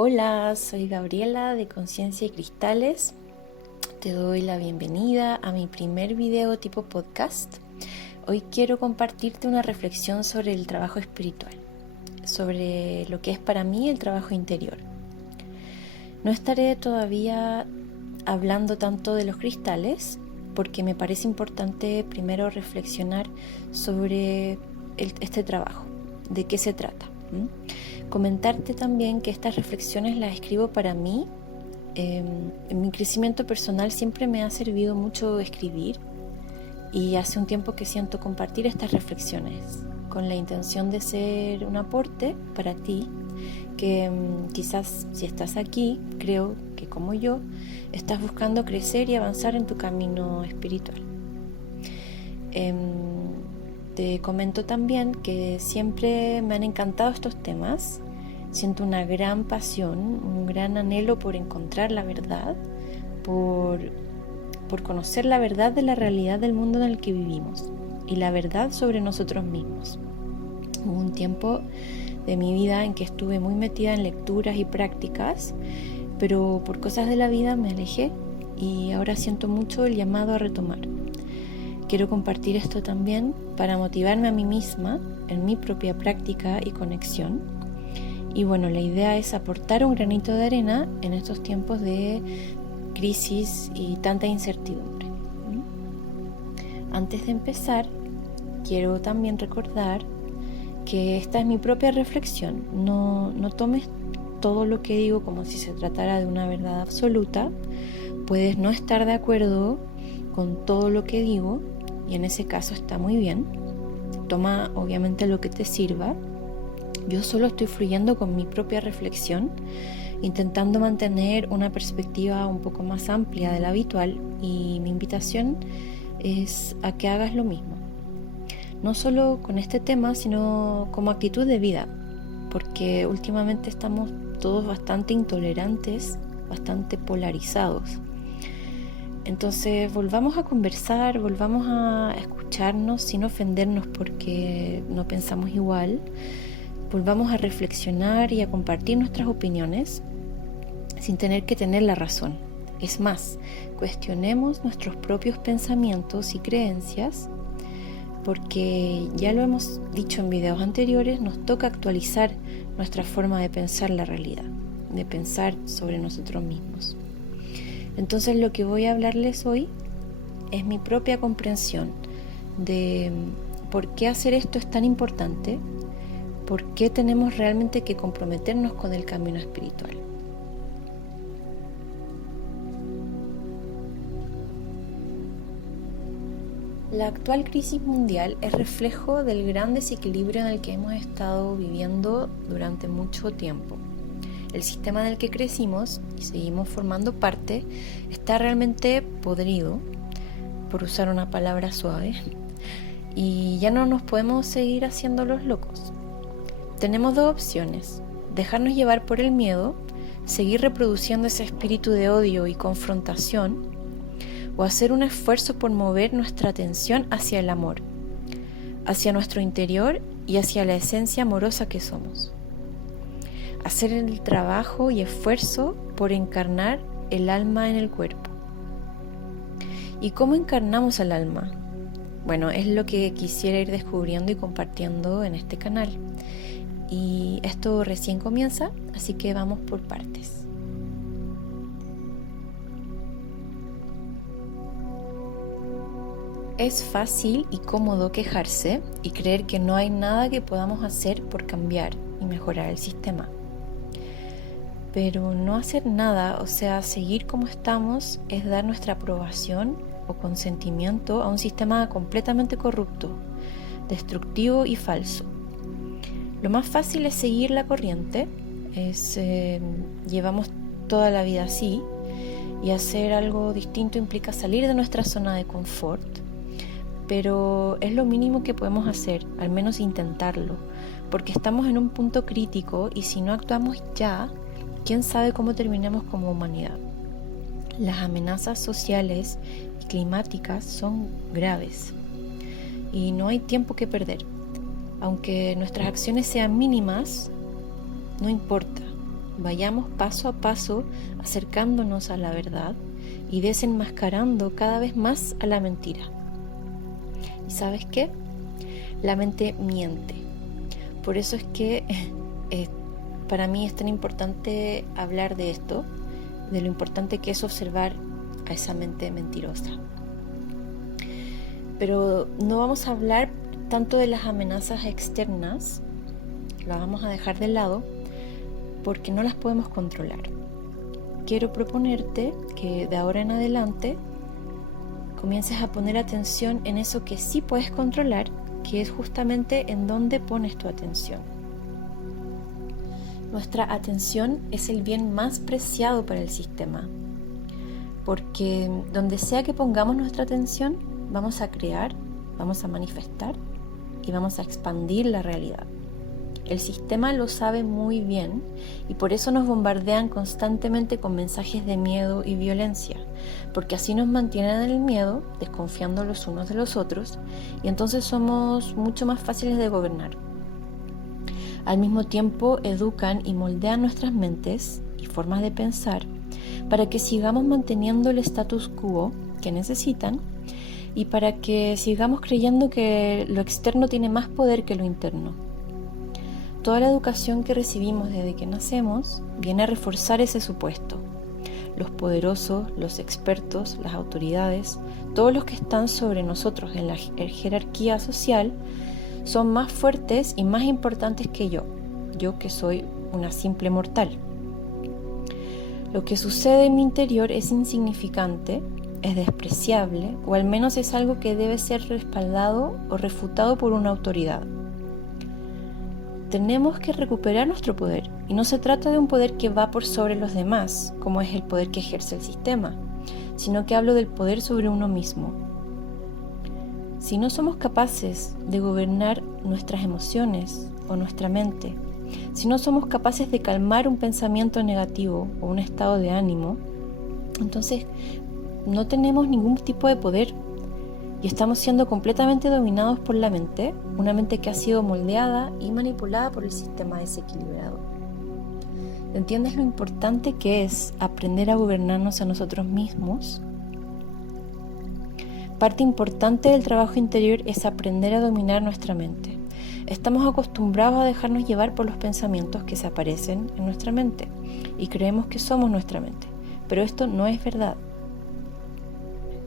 Hola, soy Gabriela de Conciencia y Cristales. Te doy la bienvenida a mi primer video tipo podcast. Hoy quiero compartirte una reflexión sobre el trabajo espiritual, sobre lo que es para mí el trabajo interior. No estaré todavía hablando tanto de los cristales porque me parece importante primero reflexionar sobre este trabajo, de qué se trata. Comentarte también que estas reflexiones las escribo para mí. En mi crecimiento personal siempre me ha servido mucho escribir y hace un tiempo que siento compartir estas reflexiones con la intención de ser un aporte para ti que quizás si estás aquí, creo que como yo, estás buscando crecer y avanzar en tu camino espiritual. Te comento también que siempre me han encantado estos temas. Siento una gran pasión, un gran anhelo por encontrar la verdad, por conocer la verdad de la realidad del mundo en el que vivimos y la verdad sobre nosotros mismos. Hubo un tiempo de mi vida en que estuve muy metida en lecturas y prácticas, pero por cosas de la vida me alejé y ahora siento mucho el llamado a retomar. Quiero compartir esto también para motivarme a mí misma en mi propia práctica y conexión. Y bueno, la idea es aportar un granito de arena en estos tiempos de crisis y tanta incertidumbre. Antes de empezar, quiero también recordar que esta es mi propia reflexión. No tomes todo lo que digo como si se tratara de una verdad absoluta. Puedes no estar de acuerdo con todo lo que digo y en ese caso está muy bien. Toma obviamente lo que te sirva. Yo solo estoy fluyendo con mi propia reflexión, intentando mantener una perspectiva un poco más amplia de la habitual, y mi invitación es a que hagas lo mismo. No solo con este tema, sino como actitud de vida, porque últimamente estamos todos bastante intolerantes, bastante polarizados. Entonces volvamos a conversar, volvamos a escucharnos sin ofendernos porque no pensamos igual. Volvamos a reflexionar y a compartir nuestras opiniones sin tener que tener la razón. Es más, cuestionemos nuestros propios pensamientos y creencias, porque ya lo hemos dicho en videos anteriores, nos toca actualizar nuestra forma de pensar la realidad, de pensar sobre nosotros mismos. Entonces lo que voy a hablarles hoy es mi propia comprensión de por qué hacer esto es tan importante, por qué tenemos realmente que comprometernos con el camino espiritual. La actual crisis mundial es reflejo del gran desequilibrio en el que hemos estado viviendo durante mucho tiempo. El sistema en el que crecimos y seguimos formando parte está realmente podrido, por usar una palabra suave, y ya no nos podemos seguir haciendo los locos. Tenemos dos opciones: dejarnos llevar por el miedo, seguir reproduciendo ese espíritu de odio y confrontación, o hacer un esfuerzo por mover nuestra atención hacia el amor, hacia nuestro interior y hacia la esencia amorosa que somos. Hacer el trabajo y esfuerzo por encarnar el alma en el cuerpo. ¿Y cómo encarnamos al alma? Bueno, es lo que quisiera ir descubriendo y compartiendo en este canal. Y esto recién comienza, así que vamos por partes. Es fácil y cómodo quejarse y creer que no hay nada que podamos hacer por cambiar y mejorar el sistema. Pero no hacer nada, o sea, seguir como estamos, es dar nuestra aprobación o consentimiento a un sistema completamente corrupto, destructivo y falso. Lo más fácil es seguir la corriente, llevamos toda la vida así, y hacer algo distinto implica salir de nuestra zona de confort, pero es lo mínimo que podemos hacer, al menos intentarlo, porque estamos en un punto crítico y si no actuamos ya, quién sabe cómo terminemos como humanidad. Las amenazas sociales y climáticas son graves y no hay tiempo que perder. Aunque nuestras acciones sean mínimas, no importa. vayamos paso a paso acercándonos a la verdad y desenmascarando cada vez más a la mentira. ¿Y sabes qué? La mente miente. Por eso es que para mí es tan importante hablar de esto, de lo importante que es observar a esa mente mentirosa. Pero no vamos a hablar tanto de las amenazas externas, las vamos a dejar de lado porque no las podemos controlar. Quiero proponerte que de ahora en adelante comiences a poner atención en eso que sí puedes controlar, que es justamente en dónde pones tu atención. Nuestra atención es el bien más preciado para el sistema, porque donde sea que pongamos nuestra atención, vamos a crear, vamos a manifestar y vamos a expandir la realidad. El sistema lo sabe muy bien y por eso nos bombardean constantemente con mensajes de miedo y violencia, porque así nos mantienen en el miedo, desconfiando los unos de los otros, y entonces somos mucho más fáciles de gobernar. Al mismo tiempo educan y moldean nuestras mentes y formas de pensar para que sigamos manteniendo el status quo que necesitan y para que sigamos creyendo que lo externo tiene más poder que lo interno. Toda la educación que recibimos desde que nacemos viene a reforzar ese supuesto. Los poderosos, los expertos, las autoridades, todos los que están sobre nosotros en la jerarquía social, son más fuertes y más importantes que yo que soy una simple mortal. Lo que sucede en mi interior es insignificante, es despreciable, o al menos es algo que debe ser respaldado o refutado por una autoridad. Tenemos que recuperar nuestro poder, y no se trata de un poder que va por sobre los demás, como es el poder que ejerce el sistema, sino que hablo del poder sobre uno mismo. Si no somos capaces de gobernar nuestras emociones o nuestra mente, si no somos capaces de calmar un pensamiento negativo o un estado de ánimo, entonces no tenemos ningún tipo de poder y estamos siendo completamente dominados por la mente, una mente que ha sido moldeada y manipulada por el sistema desequilibrado. ¿Entiendes lo importante que es aprender a gobernarnos a nosotros mismos? Parte importante del trabajo interior es aprender a dominar nuestra mente. Estamos acostumbrados a dejarnos llevar por los pensamientos que se aparecen en nuestra mente y creemos que somos nuestra mente, pero esto no es verdad.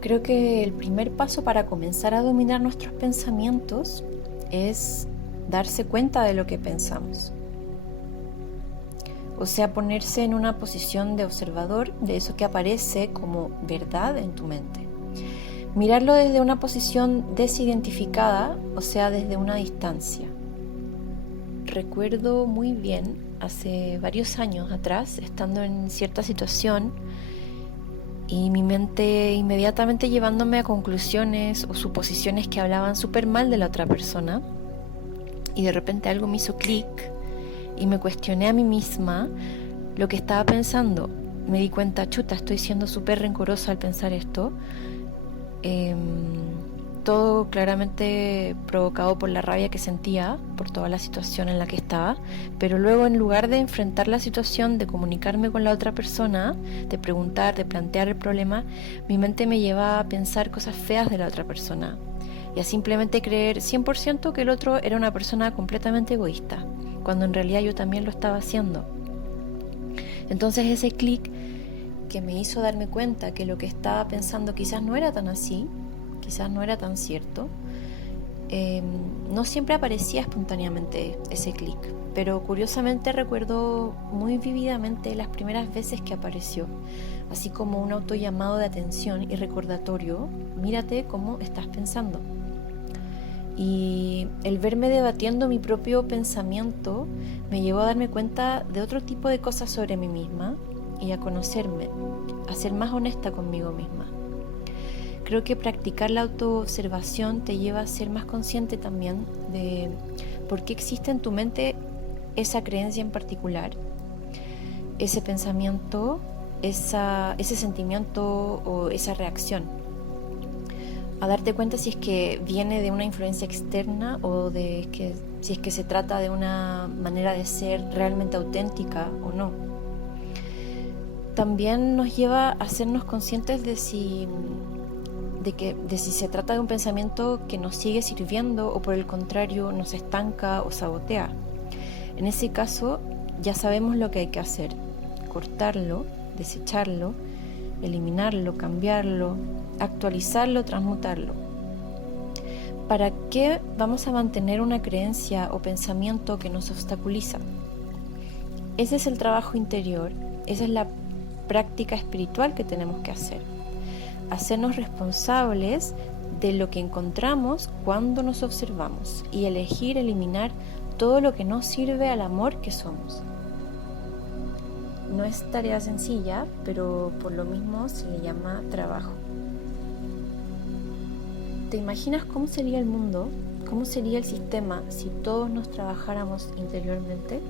Creo que el primer paso para comenzar a dominar nuestros pensamientos es darse cuenta de lo que pensamos. O sea, ponerse en una posición de observador de eso que aparece como verdad en tu mente. Mirarlo desde una posición desidentificada, o sea, desde una distancia. Recuerdo muy bien, hace varios años atrás, estando en cierta situación y mi mente inmediatamente llevándome a conclusiones o suposiciones que hablaban súper mal de la otra persona, y de repente algo me hizo clic y me cuestioné a mí misma lo que estaba pensando. Me di cuenta, chuta, estoy siendo súper rencorosa al pensar esto. Todo claramente provocado por la rabia que sentía por toda la situación en la que estaba, pero luego, en lugar de enfrentar la situación, de comunicarme con la otra persona, de preguntar, de plantear el problema, mi mente me llevaba a pensar cosas feas de la otra persona y a simplemente creer 100% que el otro era una persona completamente egoísta, cuando en realidad yo también lo estaba haciendo. Entonces ese clic que me hizo darme cuenta que lo que estaba pensando quizás no era tan así, quizás no era tan cierto, no siempre aparecía espontáneamente ese clic, pero curiosamente recuerdo muy vívidamente las primeras veces que apareció, así como un autollamado de atención y recordatorio: mírate cómo estás pensando. Y el verme debatiendo mi propio pensamiento me llevó a darme cuenta de otro tipo de cosas sobre mí misma y a conocerme, a ser más honesta conmigo misma. Creo que practicar la autoobservación te lleva a ser más consciente también de por qué existe en tu mente esa creencia en particular, ese pensamiento, ese sentimiento o esa reacción. A darte cuenta si es que viene de una influencia externa o si es que se trata de una manera de ser realmente auténtica o no. también nos lleva a hacernos conscientes de si se trata de un pensamiento que nos sigue sirviendo o por el contrario nos estanca o sabotea. En ese caso ya sabemos lo que hay que hacer: cortarlo, desecharlo, eliminarlo, cambiarlo, actualizarlo, transmutarlo. ¿Para qué vamos a mantener una creencia o pensamiento que nos obstaculiza? Ese es el trabajo interior, esa es la práctica espiritual que tenemos que hacer. Hacernos responsables de lo que encontramos cuando nos observamos y elegir eliminar todo lo que no sirve al amor que somos. No es tarea sencilla, pero por lo mismo se le llama trabajo. ¿Te imaginas cómo sería el mundo, cómo sería el sistema si todos nos trabajáramos interiormente?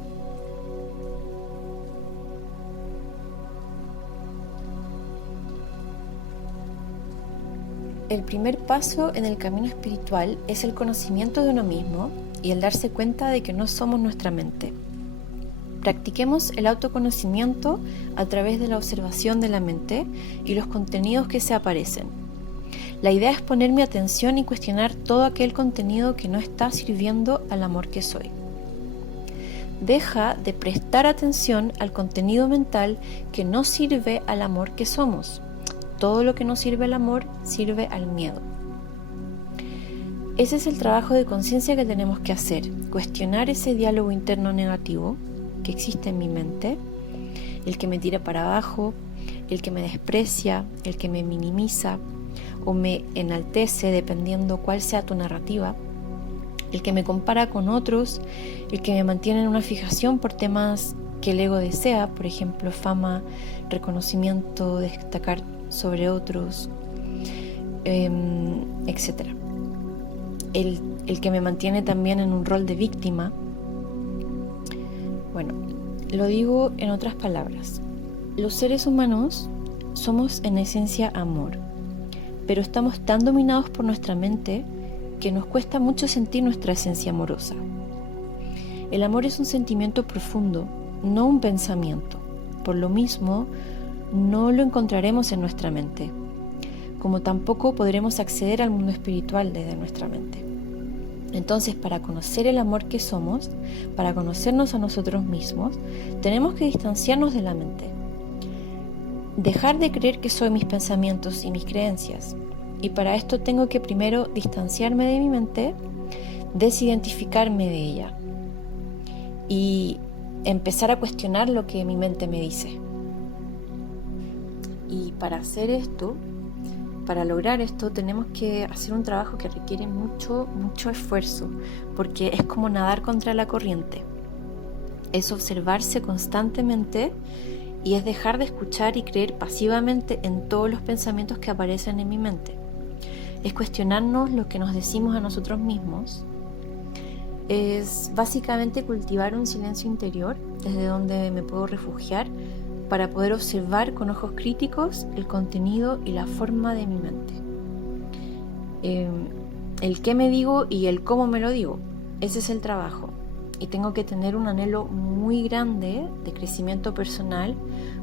El primer paso en el camino espiritual es el conocimiento de uno mismo y el darse cuenta de que no somos nuestra mente. Practiquemos el autoconocimiento a través de la observación de la mente y los contenidos que se aparecen. La idea es poner mi atención y cuestionar todo aquel contenido que no está sirviendo al amor que soy. Deja de prestar atención al contenido mental que no sirve al amor que somos. Todo lo que no sirve al amor sirve al miedo. Ese es el trabajo de conciencia que tenemos que hacer: cuestionar ese diálogo interno negativo que existe en mi mente, el que me tira para abajo, el que me desprecia, el que me minimiza o me enaltece dependiendo cuál sea tu narrativa, el que me compara con otros, el que me mantiene en una fijación por temas que el ego desea, por ejemplo, fama, reconocimiento, destacar sobre otros, etc. El que me mantiene también en un rol de víctima. Bueno, lo digo en otras palabras. Los seres humanos somos en esencia amor, pero estamos tan dominados por nuestra mente que nos cuesta mucho sentir nuestra esencia amorosa. El amor es un sentimiento profundo, no un pensamiento. Por lo mismo, no lo encontraremos en nuestra mente, como tampoco podremos acceder al mundo espiritual desde nuestra mente. Entonces, para conocer el amor que somos, para conocernos a nosotros mismos, tenemos que distanciarnos de la mente. Dejar de creer que soy mis pensamientos y mis creencias. Y para esto tengo que primero distanciarme de mi mente, desidentificarme de ella y empezar a cuestionar lo que mi mente me dice. Y para hacer esto, para lograr esto, tenemos que hacer un trabajo que requiere mucho esfuerzo, porque es como nadar contra la corriente. Es observarse constantemente y es dejar de escuchar y creer pasivamente en todos los pensamientos que aparecen en mi mente. Es cuestionarnos lo que nos decimos a nosotros mismos. Es básicamente cultivar un silencio interior desde donde me puedo refugiar para poder observar con ojos críticos el contenido y la forma de mi mente. El qué me digo y el cómo me lo digo, ese es el trabajo. Y tengo que tener un anhelo muy grande de crecimiento personal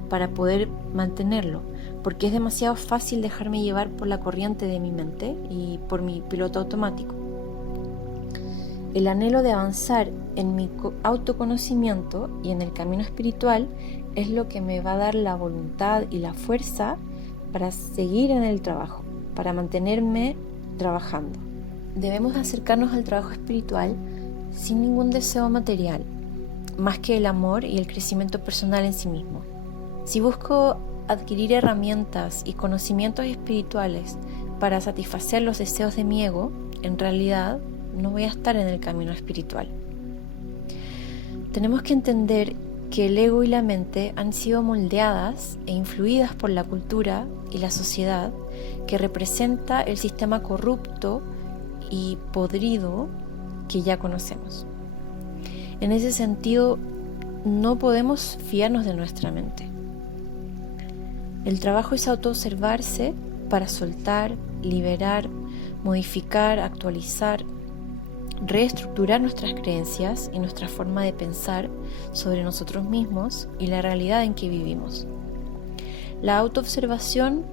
para poder mantenerlo, porque es demasiado fácil dejarme llevar por la corriente de mi mente y por mi piloto automático. El anhelo de avanzar en mi autoconocimiento y en el camino espiritual es lo que me va a dar la voluntad y la fuerza para seguir en el trabajo, para mantenerme trabajando. Debemos acercarnos al trabajo espiritual sin ningún deseo material, más que el amor y el crecimiento personal en sí mismo. Si busco adquirir herramientas y conocimientos espirituales para satisfacer los deseos de mi ego, en realidad no voy a estar en el camino espiritual. Tenemos que entender que el ego y la mente han sido moldeadas e influidas por la cultura y la sociedad que representa el sistema corrupto y podrido que ya conocemos. En ese sentido, no podemos fiarnos de nuestra mente. El trabajo es autoobservarse para soltar, liberar, modificar, actualizar, reestructurar nuestras creencias y nuestra forma de pensar sobre nosotros mismos y la realidad en que vivimos. La autoobservación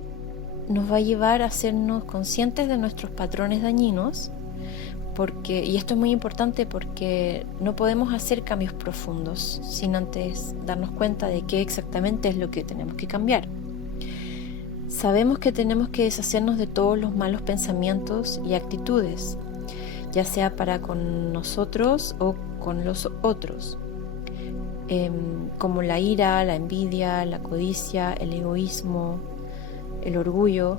nos va a llevar a hacernos conscientes de nuestros patrones dañinos, y esto es muy importante porque no podemos hacer cambios profundos sin antes darnos cuenta de qué exactamente es lo que tenemos que cambiar. Sabemos que tenemos que deshacernos de todos los malos pensamientos y actitudes, ya sea para con nosotros o con los otros, como la ira, la envidia, la codicia, el egoísmo, el orgullo,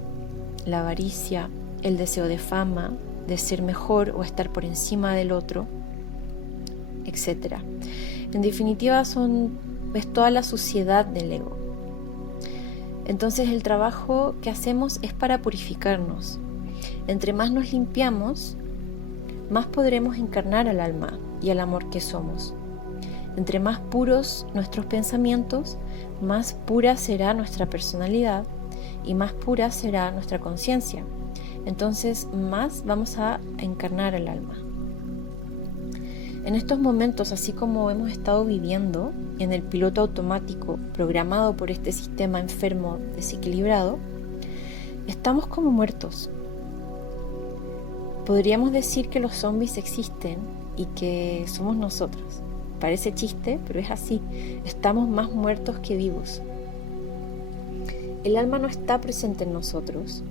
la avaricia, el deseo de fama, de ser mejor o estar por encima del otro, etc. En definitiva, es toda la suciedad del ego. Entonces el trabajo que hacemos es para purificarnos. Entre más nos limpiamos, más podremos encarnar al alma y al amor que somos. Entre más puros nuestros pensamientos, más pura será nuestra personalidad y más pura será nuestra conciencia. Entonces más vamos a encarnar al alma. En estos momentos, así como hemos estado viviendo en el piloto automático programado por este sistema enfermo desequilibrado, estamos como muertos. Podríamos decir que los zombies existen y que somos nosotros. Parece chiste, pero es así. Estamos más muertos que vivos. El alma no está presente en nosotros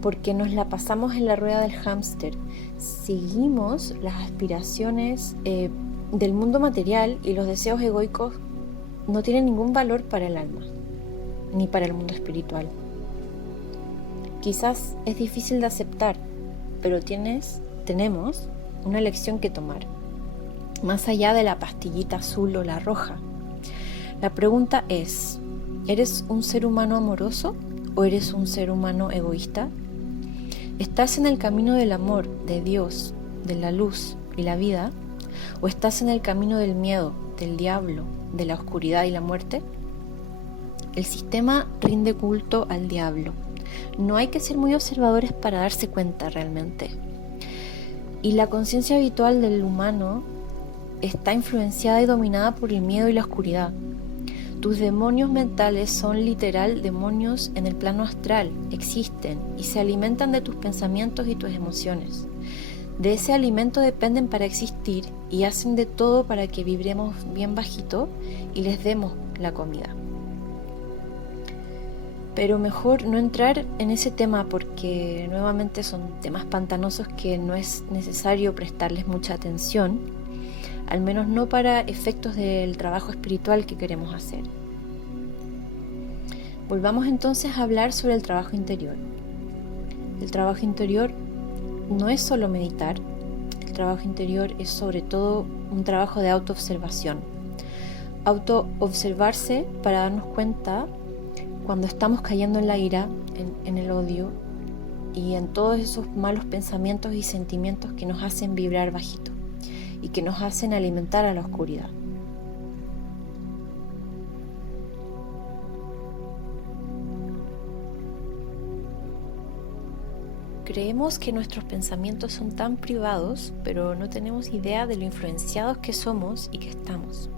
porque nos la pasamos en la rueda del hámster. Seguimos las aspiraciones del mundo material y los deseos egoicos no tienen ningún valor para el alma, ni para el mundo espiritual. Quizás es difícil de aceptar, pero tenemos una lección que tomar, más allá de la pastillita azul o la roja. La pregunta es, ¿eres un ser humano amoroso o eres un ser humano egoísta? ¿Estás en el camino del amor, de Dios, de la luz y la vida? ¿O estás en el camino del miedo, del diablo, de la oscuridad y la muerte? El sistema rinde culto al diablo. No hay que ser muy observadores para darse cuenta realmente. Y la conciencia habitual del humano está influenciada y dominada por el miedo y la oscuridad. Tus demonios mentales son literal demonios en el plano astral, existen y se alimentan de tus pensamientos y tus emociones. De ese alimento dependen para existir y hacen de todo para que vibremos bien bajito y les demos la comida. Pero mejor no entrar en ese tema porque nuevamente son temas pantanosos que no es necesario prestarles mucha atención, al menos no para efectos del trabajo espiritual que queremos hacer. Volvamos entonces a hablar sobre el trabajo interior. El trabajo interior no es solo meditar, el trabajo interior es sobre todo un trabajo de autoobservación. Autoobservarse para darnos cuenta cuando estamos cayendo en la ira, en el odio y en todos esos malos pensamientos y sentimientos que nos hacen vibrar bajito y que nos hacen alimentar a la oscuridad. Creemos que nuestros pensamientos son tan privados, pero no tenemos idea de lo influenciados que somos y que estamos.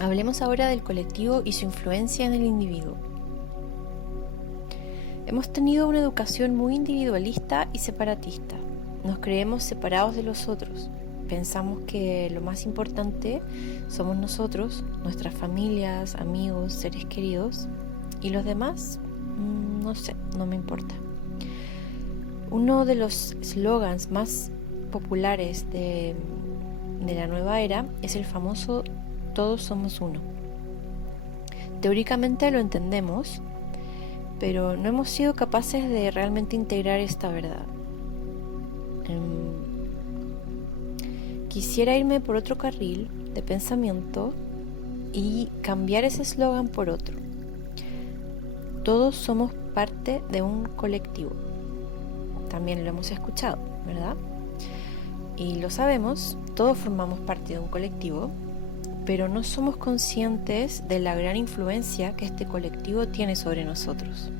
Hablemos ahora del colectivo y su influencia en el individuo. Hemos tenido una educación muy individualista y separatista. Nos creemos separados de los otros. Pensamos que lo más importante somos nosotros, nuestras familias, amigos, seres queridos, y los demás, no sé, no me importa. Uno de los slogans más populares de la nueva era es el famoso "Todos somos uno". Teóricamente lo entendemos, pero no hemos sido capaces de realmente integrar esta verdad. Quisiera irme por otro carril de pensamiento y cambiar ese eslogan por otro. Todos somos parte de un colectivo. También lo hemos escuchado, ¿verdad? Y lo sabemos, todos formamos parte de un colectivo, pero no somos conscientes de la gran influencia que este colectivo tiene sobre nosotros.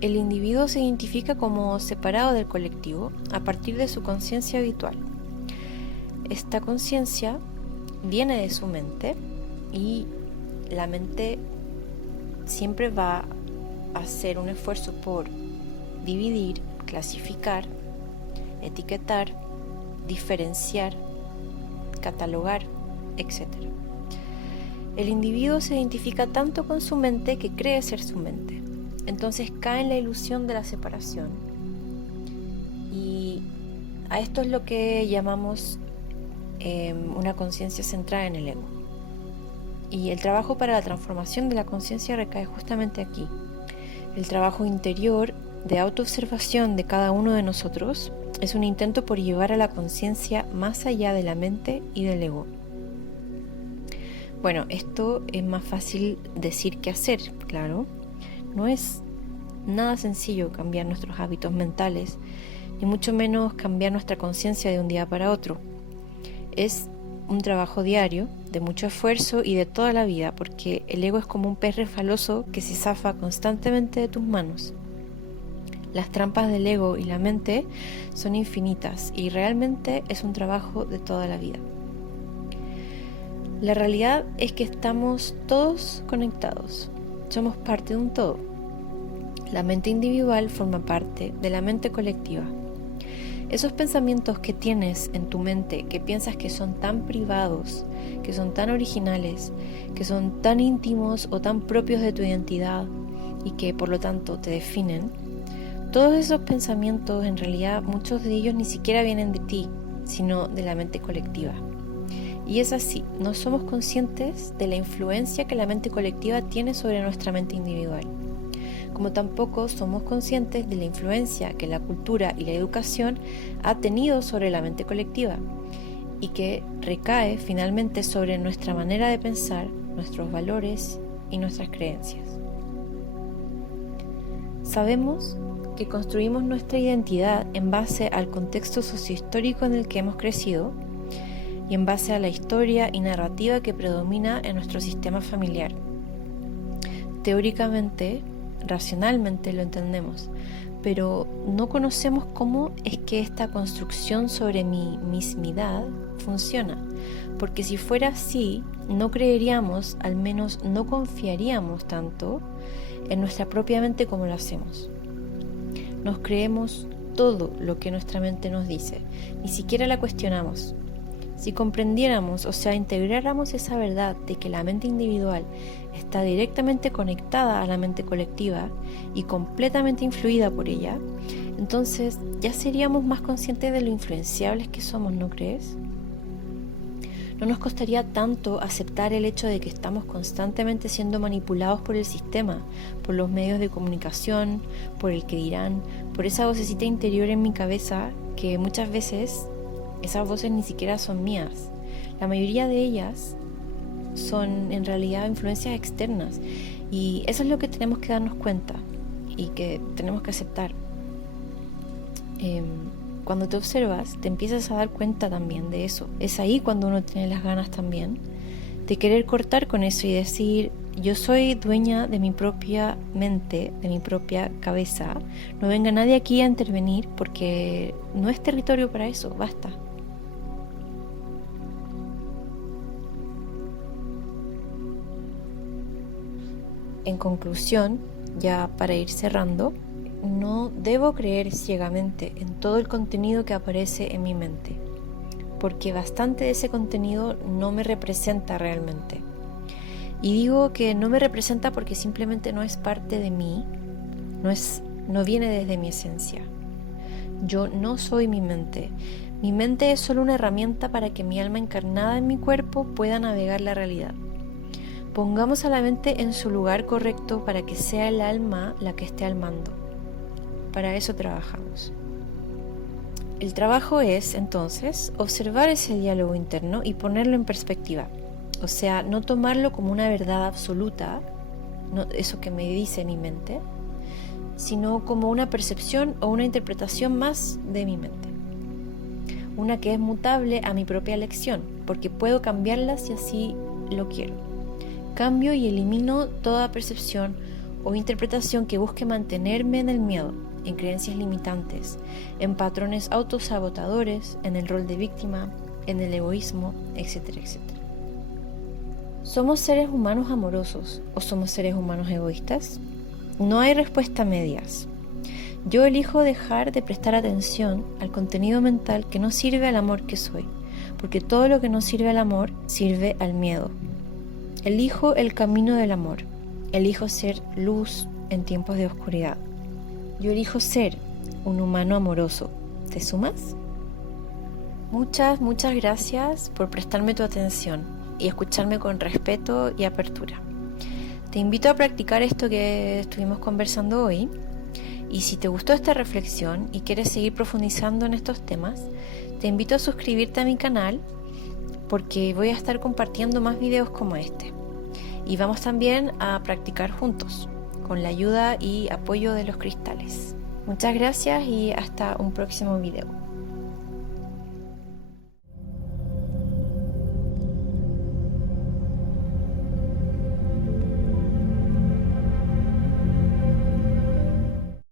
El individuo se identifica como separado del colectivo a partir de su conciencia habitual. Esta conciencia viene de su mente y la mente siempre va a hacer un esfuerzo por dividir, clasificar, etiquetar, diferenciar, catalogar, etc. El individuo se identifica tanto con su mente que cree ser su mente. Entonces cae en la ilusión de la separación. Y a esto es lo que llamamos una conciencia centrada en el ego. Y el trabajo para la transformación de la conciencia recae justamente aquí. El trabajo interior de autoobservación de cada uno de nosotros es un intento por llevar a la conciencia más allá de la mente y del ego. Bueno, esto es más fácil decir que hacer, claro. No es nada sencillo cambiar nuestros hábitos mentales, ni mucho menos cambiar nuestra conciencia de un día para otro. Es un trabajo diario, de mucho esfuerzo y de toda la vida, porque el ego es como un pez refaloso que se zafa constantemente de tus manos. Las trampas del ego y la mente son infinitas y realmente es un trabajo de toda la vida. La realidad es que estamos todos conectados, somos parte de un todo. La mente individual forma parte de la mente colectiva. Esos pensamientos que tienes en tu mente, que piensas que son tan privados, que son tan originales, que son tan íntimos o tan propios de tu identidad y que por lo tanto te definen, todos esos pensamientos, en realidad muchos de ellos ni siquiera vienen de ti, sino de la mente colectiva. Y es así, no somos conscientes de la influencia que la mente colectiva tiene sobre nuestra mente individual, como tampoco somos conscientes de la influencia que la cultura y la educación ha tenido sobre la mente colectiva y que recae finalmente sobre nuestra manera de pensar, nuestros valores y nuestras creencias. Sabemos que construimos nuestra identidad en base al contexto sociohistórico en el que hemos crecido y en base a la historia y narrativa que predomina en nuestro sistema familiar. Teóricamente, racionalmente lo entendemos, pero no conocemos cómo es que esta construcción sobre mi mismidad funciona, porque si fuera así, no creeríamos, al menos no confiaríamos tanto en nuestra propia mente como lo hacemos. Nos creemos todo lo que nuestra mente nos dice, ni siquiera la cuestionamos. Si comprendiéramos, o sea, integráramos esa verdad de que la mente individual está directamente conectada a la mente colectiva y completamente influida por ella, entonces ya seríamos más conscientes de lo influenciables que somos, ¿no crees? No nos costaría tanto aceptar el hecho de que estamos constantemente siendo manipulados por el sistema, por los medios de comunicación, por el que dirán, por esa vocecita interior en mi cabeza que muchas veces esas voces ni siquiera son mías. La mayoría de ellas son en realidad influencias externas y eso es lo que tenemos que darnos cuenta y que tenemos que aceptar. Cuando te observas, te empiezas a dar cuenta también de eso. Es ahí cuando uno tiene las ganas también de querer cortar con eso y decir: yo soy dueña de mi propia mente, de mi propia cabeza. No venga nadie aquí a intervenir porque no es territorio para eso, basta. En conclusión, ya para ir cerrando, no debo creer ciegamente en todo el contenido que aparece en mi mente, porque bastante de ese contenido no me representa realmente. Y digo que no me representa porque simplemente no es parte de mí, no viene desde mi esencia. Yo no soy mi mente. Mi mente es solo una herramienta para que mi alma encarnada en mi cuerpo pueda navegar la realidad. Pongamos a la mente en su lugar correcto para que sea el alma la que esté al mando. Para eso trabajamos. El trabajo es, entonces, observar ese diálogo interno y ponerlo en perspectiva. O sea, no tomarlo como una verdad absoluta, eso que me dice mi mente, sino como una percepción o una interpretación más de mi mente. Una que es mutable a mi propia elección, porque puedo cambiarla si así lo quiero. Cambio y elimino toda percepción o interpretación que busque mantenerme en el miedo, en creencias limitantes, en patrones autosabotadores, en el rol de víctima, en el egoísmo, etcétera, etcétera. ¿Somos seres humanos amorosos o somos seres humanos egoístas? No hay respuesta a medias. Yo elijo dejar de prestar atención al contenido mental que no sirve al amor que soy, porque todo lo que no sirve al amor sirve al miedo. Elijo el camino del amor. Elijo ser luz en tiempos de oscuridad. Yo elijo ser un humano amoroso. ¿Te sumas? Muchas, muchas gracias por prestarme tu atención y escucharme con respeto y apertura. Te invito a practicar esto que estuvimos conversando hoy, y si te gustó esta reflexión y quieres seguir profundizando en estos temas, te invito a suscribirte a mi canal porque voy a estar compartiendo más videos como este. Y vamos también a practicar juntos, con la ayuda y apoyo de los cristales. Muchas gracias y hasta un próximo video.